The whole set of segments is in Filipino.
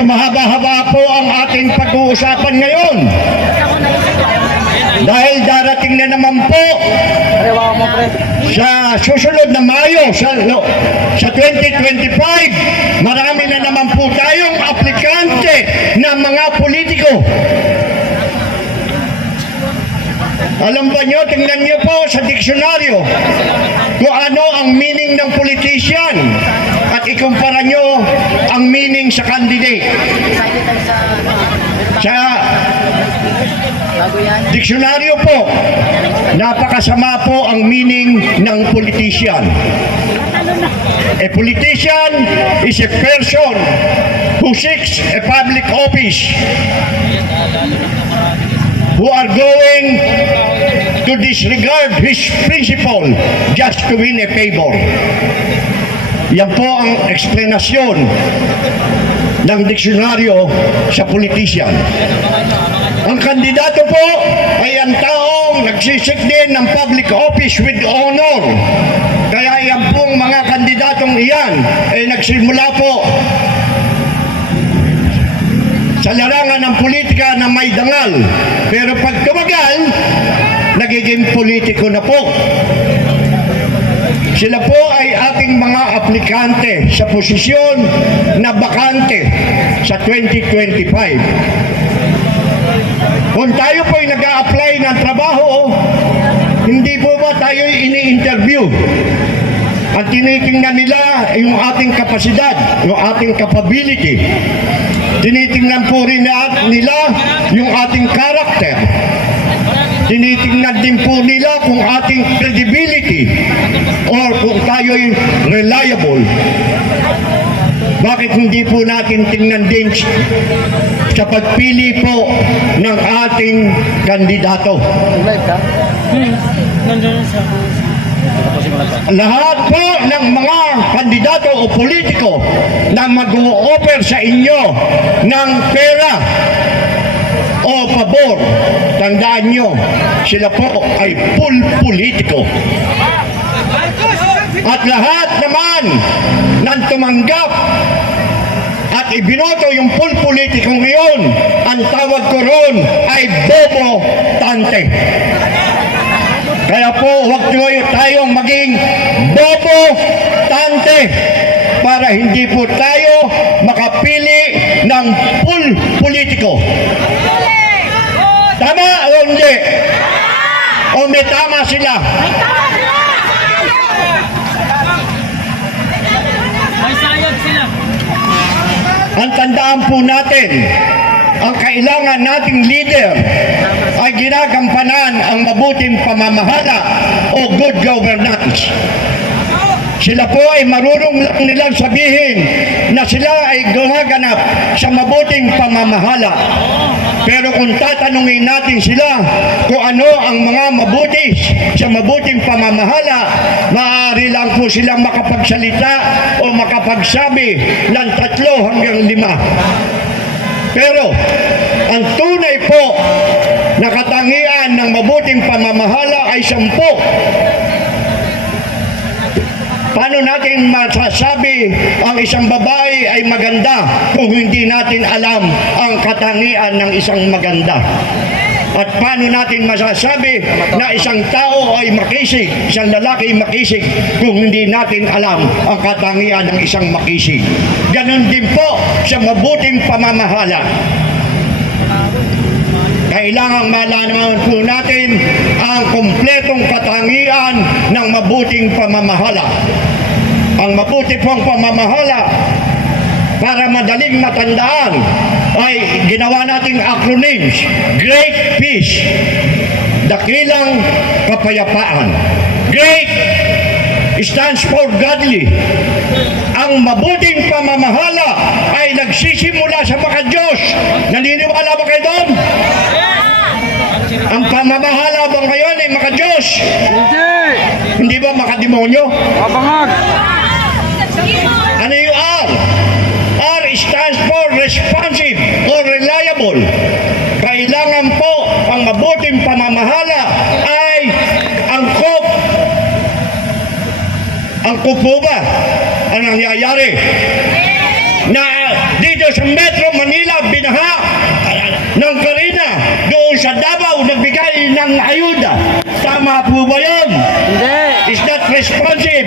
Mahaba-haba po ang ating pag-uusapan ngayon. Dahil darating na naman po sa susunod na Mayo, sa, no, sa 2025, marami na naman po tayong aplikante na mga politiko. Alam ba nyo, tingnan nyo po sa diksyonaryo kung ano ang meaning ng politician at ikumpara nyo ang meaning sa candidate. Sa diksyonaryo po, napakasama po ang meaning ng politician. A politician is a person who seeks a public office who are going to disregard his principle just to win a favor. Yan po ang eksplanasyon ng diksyonaryo sa politician. Ang kandidato po ay ang taong nagsisik din ng public office with honor. Kaya yan pong mga kandidatong iyan ay nagsimula po sa ng politika na may dangal. Pero pag tumagal, nagiging politiko na po. Sila po ay ating mga aplikante sa posisyon na bakante sa 2025. Kung tayo po ay nag apply ng trabaho, hindi po ba tayo ini-interview? Ang tinitingnan nila yung ating kapasidad, yung ating capability. Tinitingnan po rin nila yung ating karakter. Tinitingnan din po nila kung ating credibility or kung tayo'y reliable. Bakit hindi po natin tingnan din sa pagpili po ng ating kandidato? Lahat po ng mga kandidato o politiko na mag-o-offer sa inyo ng pera o pabor, tandaan nyo, sila po ay full politiko. At lahat naman ng tumanggap at ibinoto yung full politikong iyon, ang tawag ko ron ay bobo tante. Kaya po, huwag tayo tayong maging bobo tante para hindi po tayo makapili ng full politiko. Tama o hindi? O may tama sila? May sayad sila. Ang tandaan po natin, ang kailangan nating leader ay ginagampanan ang mabuting pamamahala o good governance. Sila po ay marunong lang nilang sabihin na sila ay gumaganap sa mabuting pamamahala. Pero kung tatanungin natin sila kung ano ang mga mabuti sa mabuting pamamahala, maaari lang po silang makapagsalita o makapagsabi ng tatlo hanggang lima. Pero ang tunay po na katangian ng mabuting pamamahala ay sampu. Paano natin masasabi ang isang babae ay maganda kung hindi natin alam ang katangian ng isang maganda? At paano natin masasabi na isang tao ay makisig, isang lalaki ay makisig kung hindi natin alam ang katangian ng isang makisig? Ganon din po sa mabuting pamamahala. Kailangang malaman po natin ang kumpletong katangian ng mabuting pamamahala. Ang mabuti pong pamamahala para madaling matandaan ay ginawa nating acronyms. Great Peace, Dakilang Kapayapaan. Great stands for godly. Ang mabuting pamamahala ay nagsisimula sa mga Diyos. Naniniwala ba kayo doon? mabahala bang kayo ay makadiyos? Hindi. Hindi ba makademonyo? Mabangag. Ano yung R? R stands for responsive or reliable. Kailangan po ang mabuting pamamahala ay angkop. Angkop po ba ang nangyayari? Na dito sa Metro Manila, binaha ng Karina, doon sa Davao, nagbigay Tama po ba yun? Hindi. Is that responsive?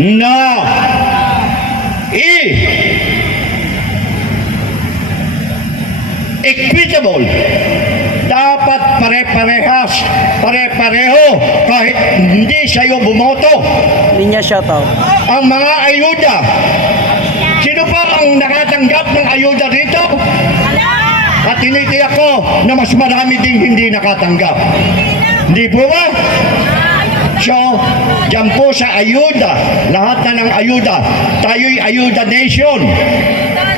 No. E. Equitable. Dapat pare-parehas, pare-pareho, kahit hindi sa'yo bumoto. Linya shoutout. Ang mga ayuda. Sino pa ang nakatanggap ng ayuda? At tinitiyak ko na mas marami ding hindi nakatanggap. Hindi po ba? So, dyan po sa ayuda, lahat na ng ayuda, tayo'y ayuda nation.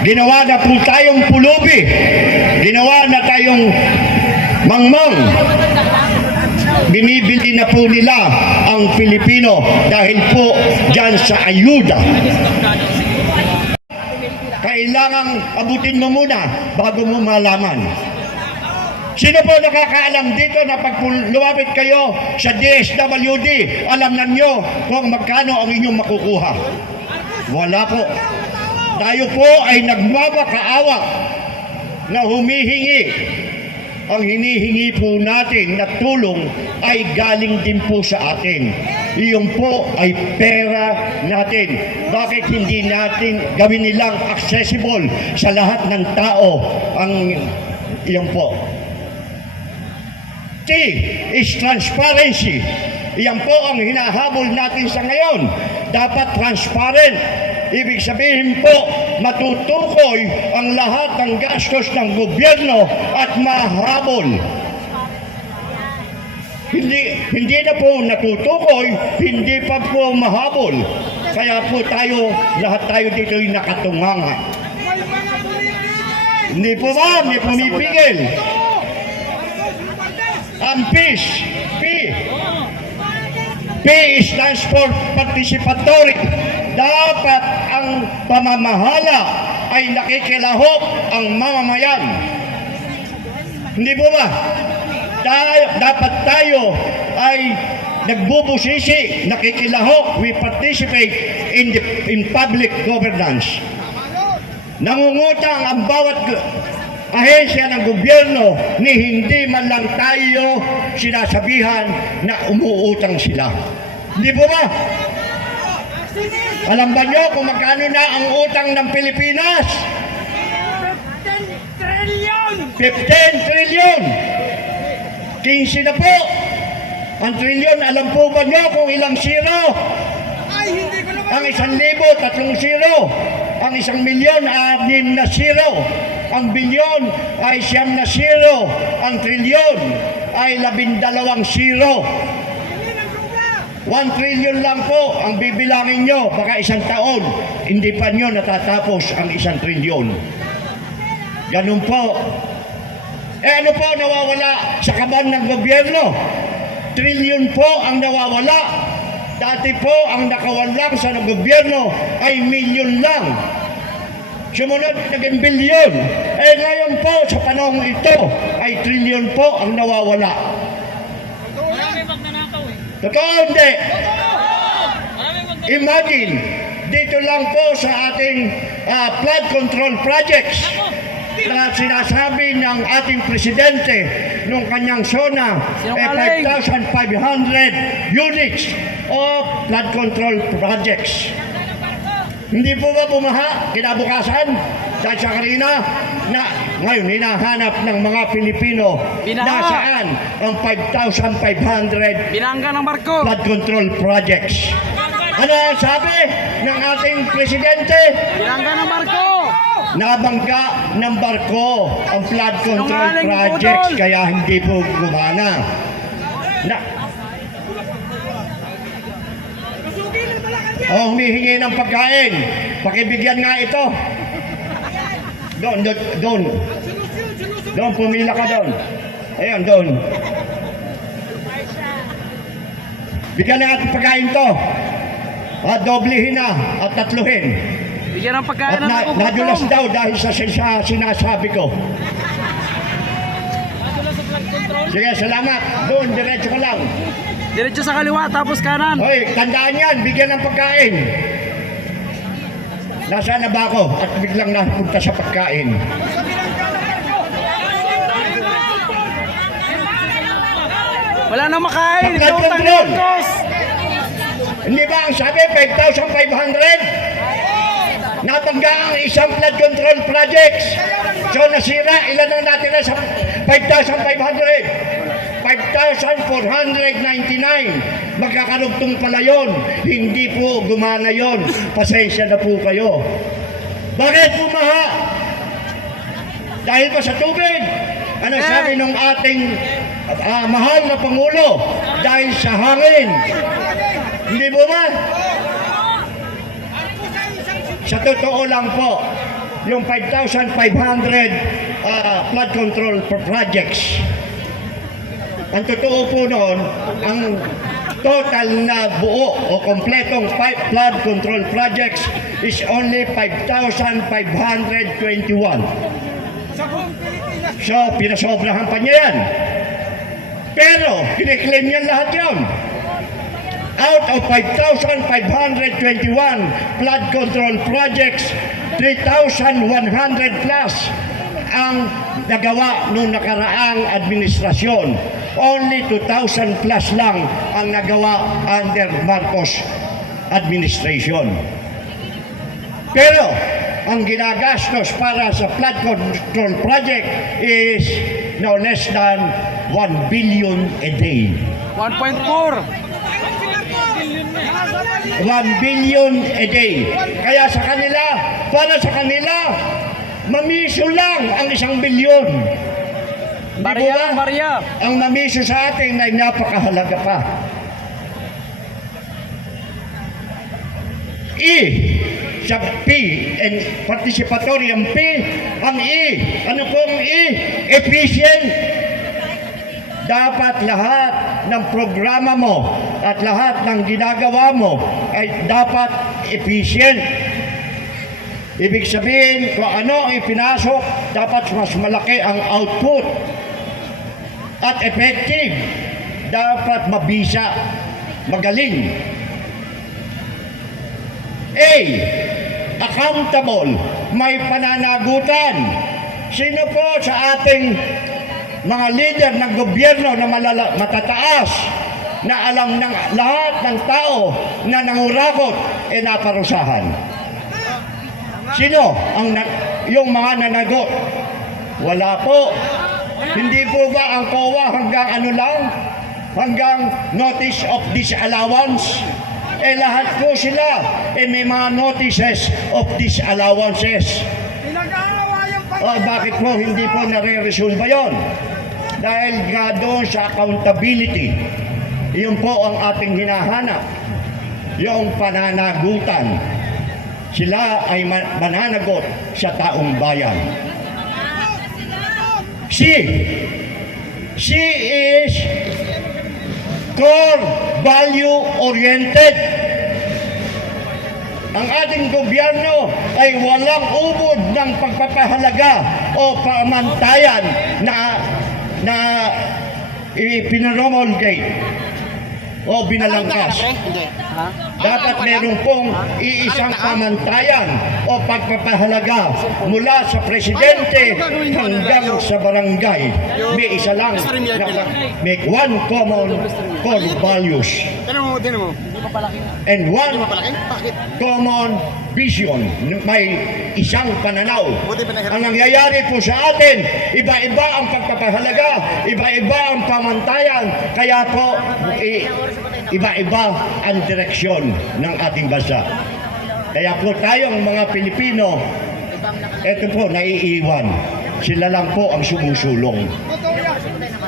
Ginawa na po tayong pulubi. Ginawa na tayong mangmang. Binibili na po nila ang Pilipino dahil po dyan sa ayuda. Kailangang abutin mo muna bago mo malaman. Sino po nakakaalam dito na pag lumapit kayo sa DSWD, alam na nyo kung magkano ang inyong makukuha? Wala po. Tayo po ay nagmamakaawak na humihingi. Ang hinihingi po natin na tulong ay galing din po sa atin. Iyon po ay pera natin. Bakit hindi natin gawin nilang accessible sa lahat ng tao ang iyon po? T is transparency. Yan po ang hinahabol natin sa ngayon. Dapat transparent. Ibig sabihin po, matutukoy ang lahat ng gastos ng gobyerno at mahabol. Hindi, hindi na po natutukoy, hindi pa po mahabol. Kaya po tayo, lahat tayo dito nakatunganga. Hindi po ba? May pumipigil. Ang peace. P. P stands for participatory. Dapat ang pamamahala ay nakikilahok ang mamamayan. Hindi po ba? Tayo, dapat tayo ay nagbubusisi, nakikilahok, we participate in, the, in public governance. Nangungutang ang bawat ahensya ng gobyerno ni hindi man lang tayo sinasabihan na umuutang sila. Hindi po ba? Alam ba nyo kung magkano na ang utang ng Pilipinas? 15 trilyon! 15 na po! Ang trilyon, alam po ba nyo kung ilang zero? Ang isang libo, tatlong zero. Ang isang milyon, anim na zero. Ang bilyon ay siyam na zero. Ang trilyon ay labindalawang zero. One trillion lang po ang bibilangin nyo, baka isang taon, hindi pa nyo natatapos ang isang trilyon. Ganun po. Eh ano po nawawala sa kaban ng gobyerno? Trilyon po ang nawawala. Dati po ang nakawalang sa ng gobyerno ay milyon lang. Sumunod naging bilyon. Eh ngayon po sa panahon ito ay trilyon po ang nawawala. Totoo hindi? Imagine, dito lang po sa ating ah, flood control projects na sinasabi ng ating presidente nung kanyang SONA eh, Sinungaling! 5,500 units of flood control projects. Hindi po ba bumaha kinabukasan dahil sa karina na ngayon hinahanap ng mga Pilipino Binaha! nasaan ang 5,500 Binangga ng barko. flood control projects. Ano ang sabi ng ating presidente? Binangga ng barko. Nabangga ng barko ang flood control Sinungaling, projects Budol! kaya hindi po gumana. Na, oh, humihingi ng pagkain. Pakibigyan nga ito. Doon, doon, doon. Doon, pumila ka doon. Ayan, doon. Bigyan na natin pagkain to. At doblehin na at tatluhin. Bigyan ng At pagkain ng na, nadulas nagugutom. daw dahil sa, sa sinasabi ko. Sige, salamat. Doon, diretso ka lang. Diretso sa kaliwa, tapos kanan. Hoy, tandaan yan, bigyan ng pagkain. Nasaan na ba ako? At biglang napunta sa pagkain. Wala na makain. Ni control. Marcos. Hindi ba ang sabi 5,500? Napangga ang isang flood control projects. So nasira, ilan ang natira sa 5,500? 5,499. Magkakarugtong pala yon. Hindi po gumana yon. Pasensya na po kayo. Bakit bumaha? Dahil pa sa tubig. Ano sabi ng ating ah, mahal na Pangulo? Dahil sa hangin. Hindi mo ba? Sa totoo lang po, yung 5,500 ah, flood control pro- projects, ang totoo po noon, ang total na buo o kompletong five flood control projects is only 5,521. So, pinasobrahan pa niya yan. Pero, kiniklaim niya lahat yon. Out of 5,521 flood control projects, 3,100 plus ang nagawa nung nakaraang administrasyon. Only 2,000 plus lang ang nagawa under Marcos administration. Pero, ang ginagastos para sa flood control project is no less than 1 billion a day. 1.4. 1 billion a day. Kaya sa kanila, para sa kanila, mamiso lang ang isang bilyon. Di ba? Barya. Ang mamiso sa atin ay napakahalaga pa. E, sa P, and participatory ang P, ang E. Ano po ang E? Efficient. Dapat lahat ng programa mo at lahat ng ginagawa mo ay dapat efficient. Ibig sabihin, kung ano ang ipinasok, dapat mas malaki ang output. At effective, dapat mabisa, magaling. A. Accountable, may pananagutan. Sino po sa ating mga leader ng gobyerno na malala, matataas na alam ng lahat ng tao na nangurakot e naparusahan? Sino ang na, yung mga nanagot? Wala po. Hindi po ba ang COA hanggang ano lang? Hanggang notice of disallowance? Eh lahat po sila, eh may mga notices of disallowances. Oh, bakit po hindi po nare-resolve yon? Dahil nga doon sa accountability, yun po ang ating hinahanap. Yung pananagutan. Sila ay ma- mananagot sa taong bayan. C. C is core value oriented. Ang ating gobyerno ay walang ubod ng pagpapahalaga o pamantayan na na ipinaromulgate o binalangkas. Dapat meron pong iisang pamantayan o pagpapahalaga mula sa presidente hanggang sa barangay. May isa lang na make one common core values and one common vision. May isang pananaw. Ang nangyayari po sa atin, iba-iba ang pagpapahalaga, iba-iba ang pamantayan, kaya po i- iba-iba ang direksyon ng ating bansa. Kaya po tayong mga Pilipino, eto po, naiiwan. Sila lang po ang sumusulong.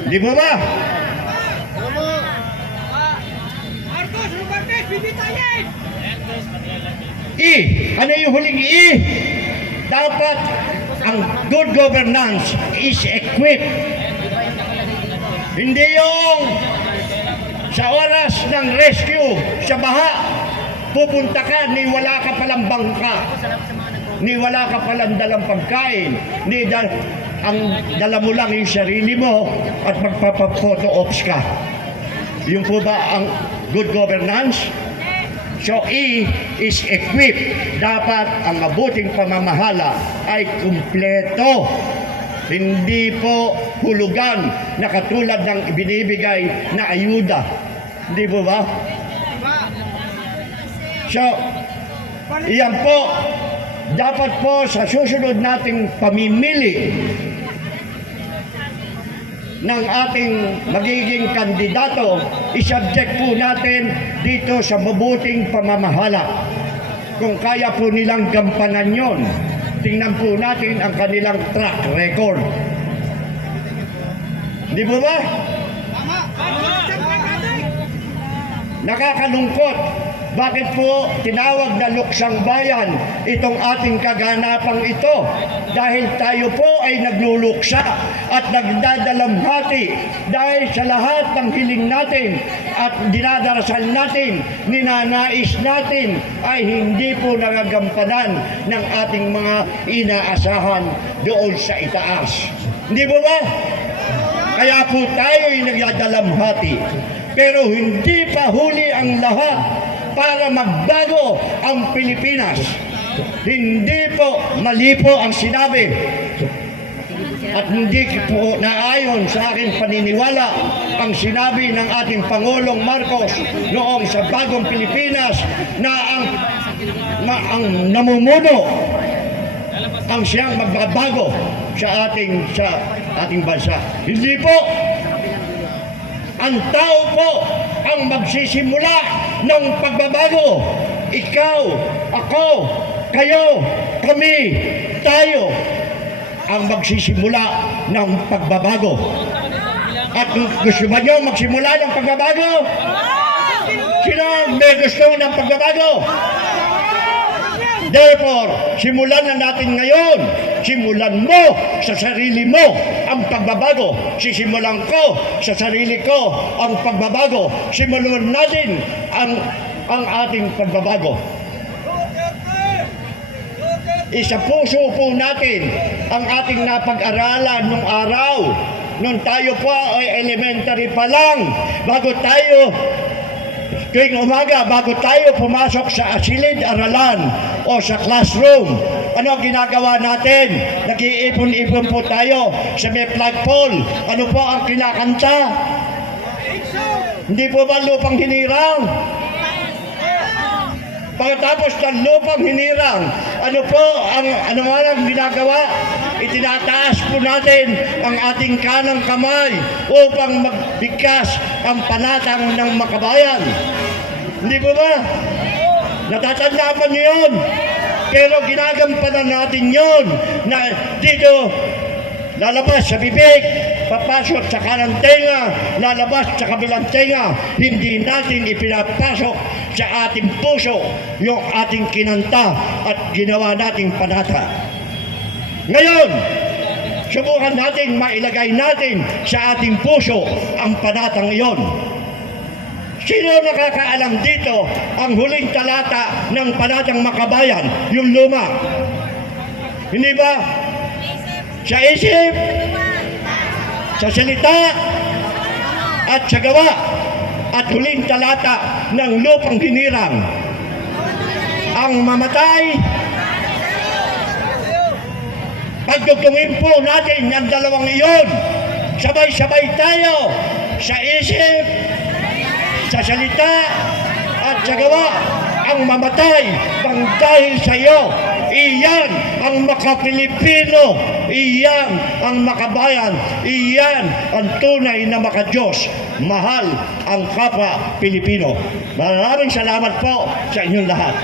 Di ba ba? Marcos, Robertes, bibitayin! E. Ano yung huling E? Dapat ang good governance is equipped. Hindi yung sa oras ng rescue sa baha, pupunta ka, ni wala ka palang bangka, ni wala ka palang dalang pagkain, ni dal ang dala mo lang yung sarili mo at magpapaphoto ops ka. Yung po ba ang good governance? So E is equipped. Dapat ang mabuting pamamahala ay kumpleto. Hindi po hulugan na katulad ng binibigay na ayuda. Hindi po ba? So, iyan po, dapat po sa susunod nating pamimili ng ating magiging kandidato, isubject po natin dito sa mabuting pamamahala. Kung kaya po nilang gampanan yon, tingnan po natin ang kanilang track record. Di ba ba? Tama. Nakakalungkot. Bakit po tinawag na luksang bayan itong ating kaganapang ito? Dahil tayo po ay nagluluksa at nagdadalamhati dahil sa lahat ng hiling natin at dinadarasal natin, ninanais natin ay hindi po nagagampanan ng ating mga inaasahan doon sa itaas. Hindi po ba? Kaya po tayo ay nagdadalamhati. Pero hindi pa huli ang lahat para magbago ang Pilipinas. Hindi po mali po ang sinabi. At hindi po naayon sa aking paniniwala ang sinabi ng ating Pangulong Marcos noong sa bagong Pilipinas na ang, na, ang namumuno ang siyang magbabago sa ating sa ating bansa. Hindi po. Ang tao po ang magsisimula ng pagbabago. Ikaw, ako, kayo, kami, tayo ang magsisimula ng pagbabago. At gusto ba niyo magsimula ng pagbabago? Sino may gusto ng pagbabago? Therefore, simulan na natin ngayon. Simulan mo sa sarili mo ang pagbabago. Sisimulan ko sa sarili ko ang pagbabago. Simulan natin ang ang ating pagbabago. Isa puso po natin ang ating napag-aralan nung araw. Nung tayo po ay elementary pa lang, bago tayo Tuwing umaga, bago tayo pumasok sa asilid-aralan o sa classroom, ano ang ginagawa natin? Nag-iipon-ipon po tayo sa may flagpole. Ano po ang kinakanta? Hindi po ba lupang hinirang? Pagkatapos ng lupang hinirang, ano po ang ano nga lang ginagawa? Itinataas po natin ang ating kanang kamay upang magbigkas ang panatang ng makabayan. Hindi po ba? Natatandaan niyo yun. Pero ginagampanan natin yun na dito lalabas sa bibig, papasok sa kanang tenga, lalabas sa kabilang tenga. Hindi natin ipinapasok sa ating puso yung ating kinanta at ginawa nating panata. Ngayon, subukan natin mailagay natin sa ating puso ang panatang iyon. Sino nakakaalam dito ang huling talata ng panatang makabayan, yung luma? Hindi ba? Sa isip, sa salita, at sa gawa, at huling talata ng lupang hinirang. Ang mamatay, pagdugtungin po natin ang dalawang iyon. Sabay-sabay tayo sa isip, sa salita, at sa gawa. Ang mamatay ng dahil sa iyo. Iyan ang makapilipino. Iyan ang makabayan. Iyan ang tunay na makadiyos. Mahal ang kapwa Pilipino. Maraming salamat po sa inyong lahat.